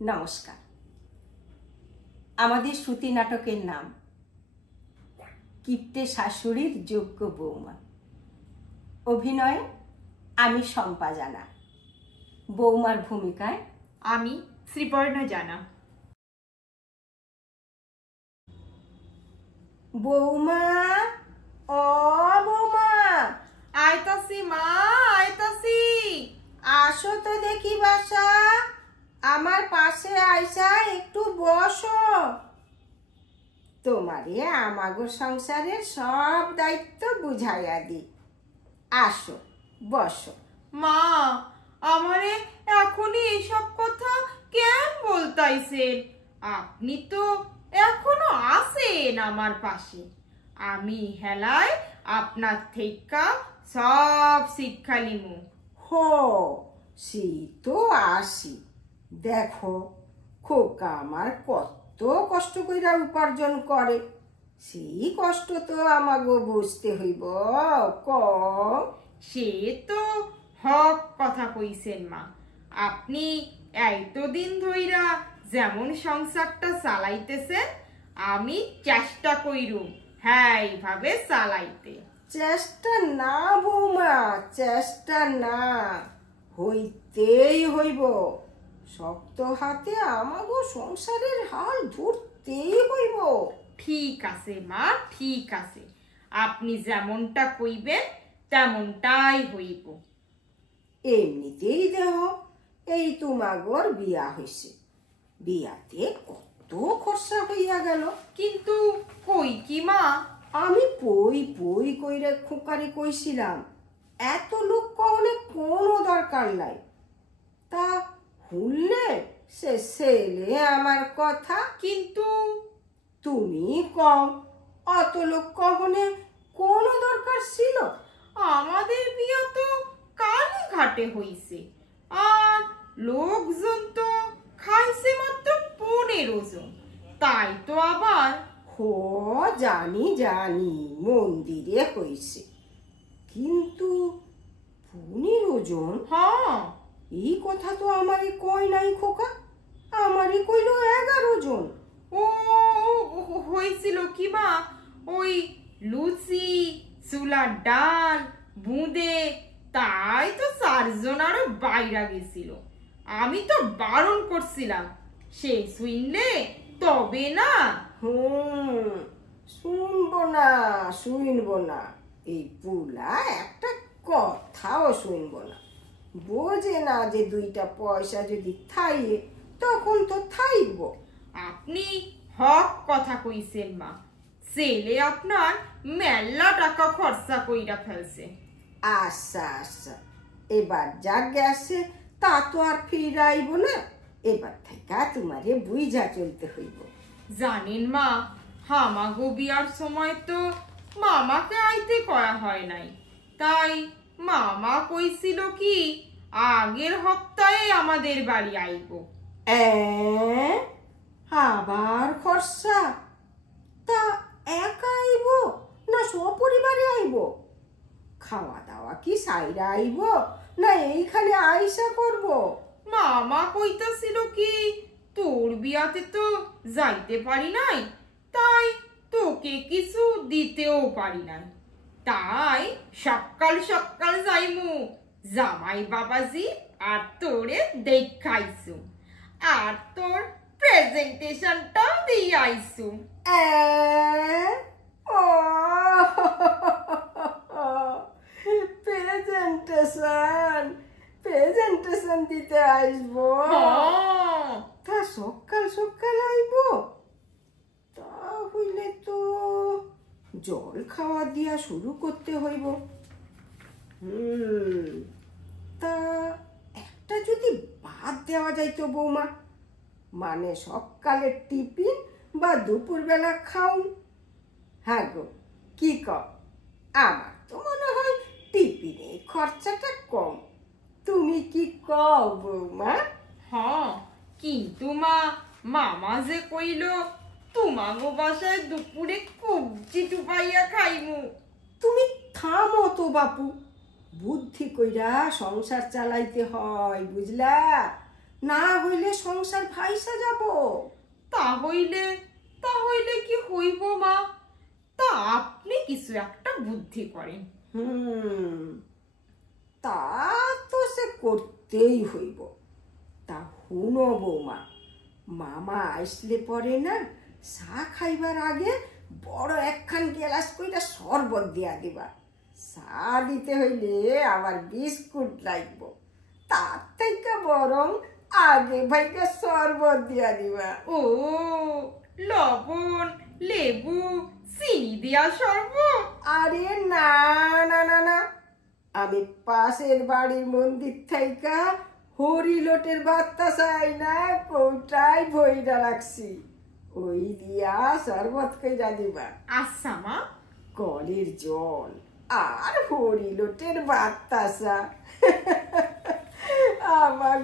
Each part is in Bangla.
নমস্কার। আমাদের শ্রুতি নাটকের নাম কিপ্টে শাশুড়ির যোগ্য বৌমা। অভিনয়ে আমি শম্পা জানা, বৌমার ভূমিকায় আমি শ্রীপর্ণা জানা। বৌমা, ও বৌমা, আইতাছি মা, আইতাছি। আসো তো দেখি বাসা, আমার পাশে আইসা একটু বসো। তোমারে আমাগো সংসারের সব দায়িত্ব বুঝাইয়া দি। আসো বসো। মা, আমারে এখনই এইসব কথা কেন বলতাইছেন? আপনি তো এখনো আছেন আমার পাশে। আমি হেলায় আপনার থেইকা সব শিক্ষা লিমু। হো, সে তো আসি। দেখো খোকা আমার কত কষ্ট কইরা উপার্জন করে, সেই কষ্ট তো আমাগো বুঝতে হইব। ক সে তো হক কথা কইছেন মা। আপনি এতদিন ধইরা যেমন সংসারটা চালাইতেছেন, আমি চেষ্টা কইরুম হ্যাঁ এইভাবে চালাইতে। চেষ্টা না বৌমা, চেষ্টা না, হইতেই হইব। শক্ত হাতে আমাগো সংসারের হাল ধরতেই হইব। ঠিক আছে মা, ঠিক আছে। আপনি যেমনটা কইবেন তেমনটাই হইব। এমনিতেই দেহ এই তোমাগর বিয়া হইছে, বিয়াতে কত খরচা হইয়া গেল। কিন্তু কই কি মা? আমি পই পই কইরে খোকারে কইছিলাম এত লোক কহনে কোনো দরকার নাই। তা শুনলে সে ছেলে আমার কথা। কিন্তু তুমি কম, অত লোক কহনে কোনো দরকার ছিল? আমাদের বিয়া তো কালীঘাটে হইছে, আর লোকজন তো খাইছে মাত্র 15 জন। তাই তো আবার হো, জানি জানি মন্দিরে হইছে, কিন্তু 15 জন? হ্যাঁ, এই কথা তো আমারে কয় নাই খোকা, আমারে কইলো 11 জন। ও হয়েছিল কি মা, ওই লুচি, চুলার ডাল, বুঁদে, তাই তো 4 জন আরো বাইরা গেছিল। আমি তো বারণ করছিলাম, সে শুনলে তবে না। শুনবো না, শুনবো না, এই পুলা একটা কথাও শুনবো না। বোঝে না যে 2টা পয়সা যদি থাইয়ে তখন তো থাইব। আপনি হক কথা কইছেন মা। ছেলে আপনার মেলা টাকা খরচা কইরা ফেলছে। আচ্ছা আচ্ছা, এবার যা গেছে তা তো আর ফিরাইব না। এবার থেকে তোমারে বুঝা চলতে হইব। জানেন মা, হামাগো বিয়ার সময় তো মামাকে আইতে করা হয় নাই। তাই মামা কইছিল কি আগের সপ্তাহে আমাদের বাড়ি আইব। আবার খরচা? তা একা আইব না সপরিবারে আইব? খাওয়া দাওয়া কি সাইরা আইব না এইখানে আইসা করব? মামা কইতাছিল কি তোর বিয়াতে তো যাইতে পারি নাই, তাই তোকে কিছু দিতেও পারি নাই। তাই সকাল সকাল যাইমু, জামাই বাবাজি আর তোরে দেখাইছু, আর তোর প্রেজেন্টেশনটাও দিয়ে আইছু। ও প্রেজেন্টেশন, প্রেজেন্টেশন দিতে আসবো? তা সকাল সকাল আইব? তা হইলে তো জল খাওয়া দিয়া শুরু করতে হইব। তা একটা যদি বাদ দেওয়া যাইতো বৌমা, মানে সকালের টিফিন বা দুপুরবেলা খাও। হ্যাঁ গো, কি কও? আমার তো মনে হয় টিফিনে খরচাটা কম। তুমি কি কও বৌমা? হ্যাঁ, কিন্তু মা, মামা যে কইল তোমাগো বাসায় দুপুরে কবজি টুপাইয়া খাইমু। তুমি থামো তো বাপু, বুদ্ধি কইরা সংসার চালাইতে হয় বুঝলা, না হইলে সংসার ভাইসা যাব। তাহলে তাহলে কি হইব মা? তা আপনি কিছু একটা বুদ্ধি করেন। তা তো সে করতেই হইব। তা হুনো বৌমা, মামা আসলে পরে না চা খাইবার আগে বড় একখান গেলাস কইরা শরবত দিয়া দিবা। চা দিতে হইলে আবার বিস্কুট লাগব, তার থেকে বরং আগে ভাইকে শরবত দিয়া দিবা। ও, লবণ, লেবু, চিনি দিয়া শরবত? আরে না না না না, আমি পাশের বাড়ির মন্দির থেকে হরিলোটের বার্তা চাই না, কোটাই ভইরা রাখছি, ওই দিয়া শরবত কইরা দিবা। আচ্ছা মা। কলের জল আর হরিলোটের বাতাসা আমার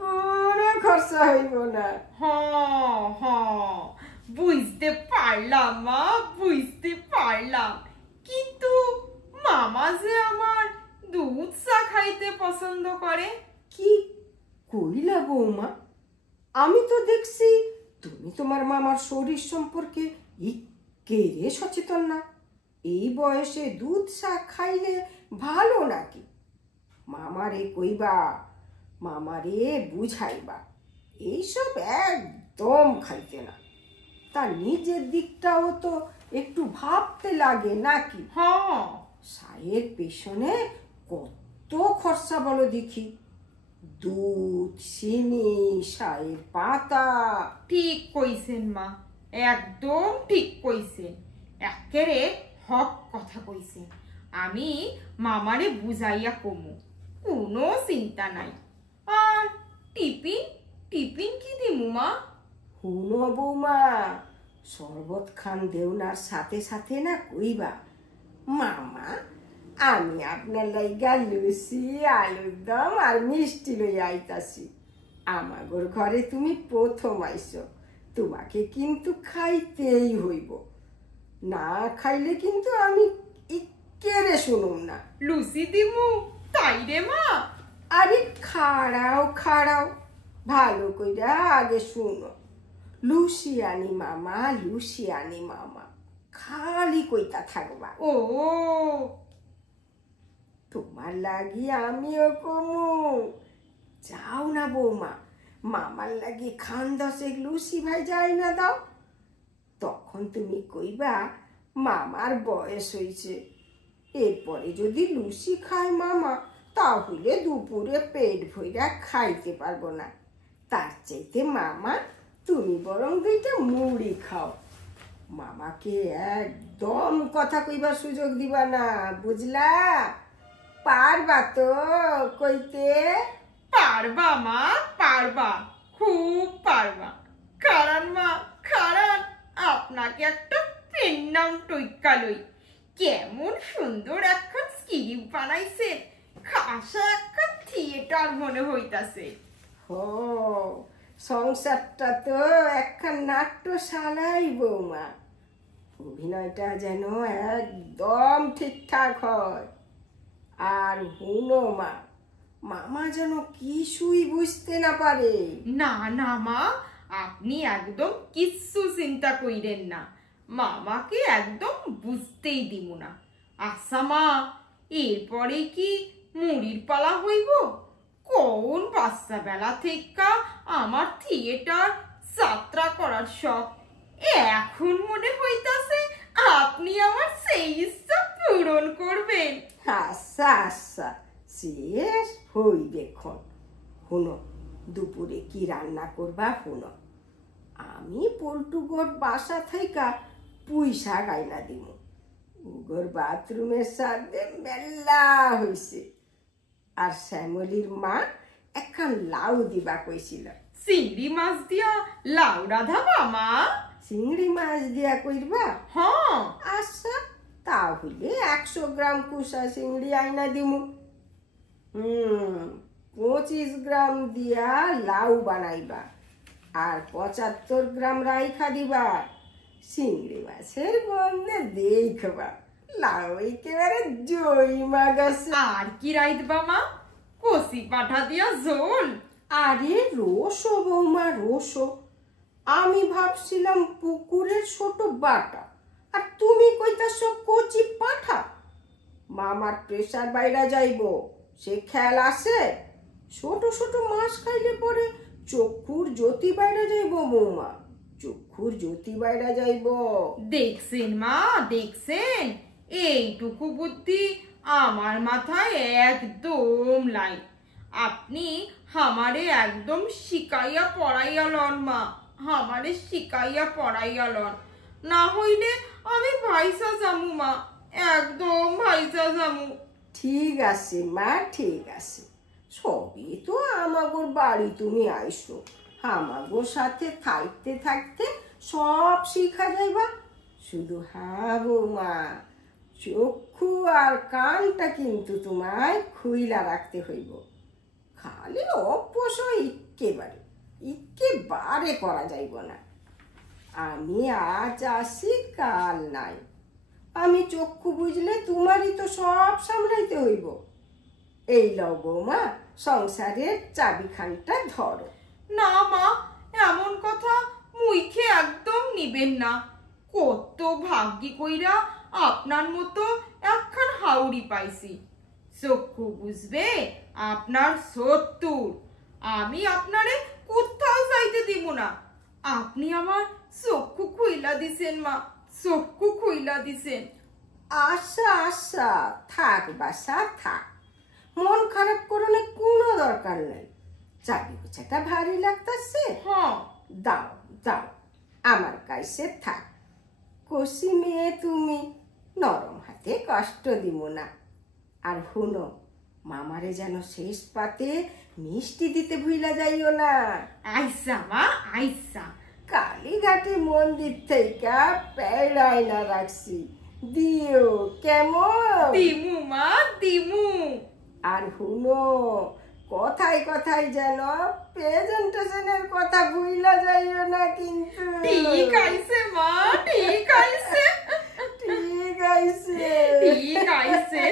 কোনো খরচা হইব না। হ হ, বুঝতে পারলাম মা, বুঝতে পারলাম। কিন্তু মামা যে আমার দুধ চা খাইতে পছন্দ করে। কি কইলা বৌমা? আমি তো দেখছি তুমি তোমার মামার শরীর সম্পর্কে একেবারে সচেতন না। এই বয়সে দুধ চা খাইলে ভালো নাকি? মামারে কইবা, মামারে বুঝাইবা এইসব একদম খাইতে না। তা নিজের দিকটাও তো একটু ভাবতে লাগে নাকি? হ্যাঁ, চায়ের পেছনে কত খরচা বলো দেখি, দুধ, চিনি, চায়ের পাতা। ঠিক কইছেন মা, একদম ঠিক কইছেন, একেবারে হক কথা কইছেন। আমি মামারে বুঝাইয়া কমু, কোনো চিন্তা নাই। আর টিফিন টিফিন কি দিমু মা? হুনো বৌমা, শরবত খান দেউনার সাথে সাথে না কইবা, মামা আমি আপনার লাইগা লুচি, আলুর দম আর মিষ্টি লই আইতাছি। আমাগর ঘরে তুমি প্রথম আইছো, তোমাকে কিন্তু খাইতেই হইব, না খাইলে কিন্তু আমি ইক্কেরে শুনুম না। লুচি দিমু তাই রে মা? আরে খাড়াও খাড়াও, ভালো কইরা আগে শুনো। লুসিয়ানি মামা, লুসিয়ানি মামা খালি কইতা থাকবা। ও, তোমার লাগি আমিও কমু। যাও না বৌমা, মামার লাগি খান 10 লুচি ভাই যায় না দাও। তখন তুমি কইবা মামার বয়স হইছে, এরপরে যদি লুচি খায় মামা তাহলে দুপুরে পেট ভইরা খাইতে পারবো না। তার চাইতে মামা তুমি বরং 2টা মুড়ি খাও। মামাকে একদম কথা কইবার সুযোগ দিবা না, বুঝলা? পারবা তো কইতে? পারবা মা, পারবা, খুব পারবা। কারণ মা, কারণ আপনাকে একটা পেন নাম টইকা লই। কেমন সুন্দর একখান স্ক্রিপ্ট বানাইছে, খাসা একখান থিয়েটার মনে হইতাছে। ও, সংসারটা তো একখান নাট্যশালাই বৌমা, অভিনয়টা যেন একদম ঠিকঠাক হয়। আর হুনো মা, মামা যেন কিছুই বুঝতে না পারে। না না মা, আপনি একদম কিচ্ছু চিন্তা কইরেন না, মামাকে একদম বুঝতেই দিব না। আচ্ছা মা, এরপরে কি মুড়ির পালা হইব? কোন বাচ্চা বেলা থেকে আমার থিয়েটার যাত্রা করার শখ, এখন মনে হইতাছে আপনি আমার সেই ইচ্ছা পূরণ করবেন। আচ্ছা আচ্ছা, শেষ হই দেখুন। হুনো, দুপুরে কি রান্না করবা হুনো? আমি পল্টুগর বাসা থাইকা পুঁই শাক আইনা দিব। উগর বাথরুমের সাথে মেলা হইছে। আর শ্যামলির মা একখান লাউ দিবা কইছিল। চিংড়ি মাছ দিয়া লাউ রাধাবা মা? চিংড়ি মাছ দিয়া কইরবা? হ্যাঁ। আচ্ছা, তাহলে 100 গ্রাম কুসা চিংড়ি আইনা দিমু। 25 গ্রাম দিয়া লাউ বানাইবা, আর 75 গ্রাম রাইখা দিবা। চিংড়ি মাছের গন্ধে দেখবা লাউ একেবারে জয়মা গেছে। আর কি রাইতবা মা? কচি পাঠা দিয়া ঝোল? আরে রোসো বৌমা রোসো, আমি ভাবছিলাম পুকুরের ছোট বাটা, আর তুমি কইতাছ কচি পাঠা। মামার প্রেসার বাইরা যাইব, সে খেয়াল আছে? ছোট ছোট মাছ খাইলে পরে চক্ষুর জ্যোতি বাইরা যাইব বৌমা, চক্ষুর জ্যোতি বাইরা যাইব। দেখছেন মা, দেখছেন? এইটুকু বুদ্ধি আমার মাথায় একদম লাই। আপনি আমারে একদম শিখাইয়া পড়াইয়া লন মা, আমারে শিখাইয়া পড়াইয়া লন, না হইলে আমি ভাইসা যামু মা, একদম ভাইসা যামু। ঠিক আছে মা, ঠিক আছে, সবই তো আমাগোর বাড়ি, তুমি আইসো, আমাগোর সাথে থাকতে থাকতে সব শিখা যাইবা। শুধু হ্যাঁ বৌমা, চক্ষু আর কানটা কিন্তু তোমায় খুইলা রাখতে হইব। খালি অপসয় একেবারে করা যাইব না। আমি আজ আসি কাল নাই, আমি চক্ষু বুঝলে তোমারই তো সব সামলাইতে হইব। এই লও বৌমা, সংসারের চাবিখানটা ধরো। না মা, এমন কথা মুখে একদম নিবেন না। কত ভাগ্যি কইরা আপনার মতো একখান হাউড়ি পাইছি। চক্ষু বুঝবে আপনার সত্তর, আমি আপনারে কোথাও যাইতে দিব না। আপনি আমার চক্ষু খুইলা দিছেন মা, চক্ষু খুইলা দিছেন। আচ্ছা আচ্ছা, থাক বাসা থাক, মন খারাপ করানোর কোনো দরকার নাই। চাবি গোছাটা ভারী লাগতেছে, হ্যাঁ দাও দাও, আমার কাছে থাক। কষি মেয়ে তুমি, নরম হাতে কষ্ট দিব না। আর হুনো, মামারে যেন শেষ পাতে মিষ্টি দিতে ভুইলা যাইও না। আইসা মা আইসা। কালীঘাটে মন্দির থেকে পেড়াই না রাখছি, দিও কেমন? দিমু মা দিমু। আর হুনো, কথায় কথায় যেন প্রেজেন্টেশনের কথা ভুইলা যাইও না কিন্তু। ঠিক আইছে মা, ঠিক আইছে, ঠিক আইছে। ঠিক আইছে।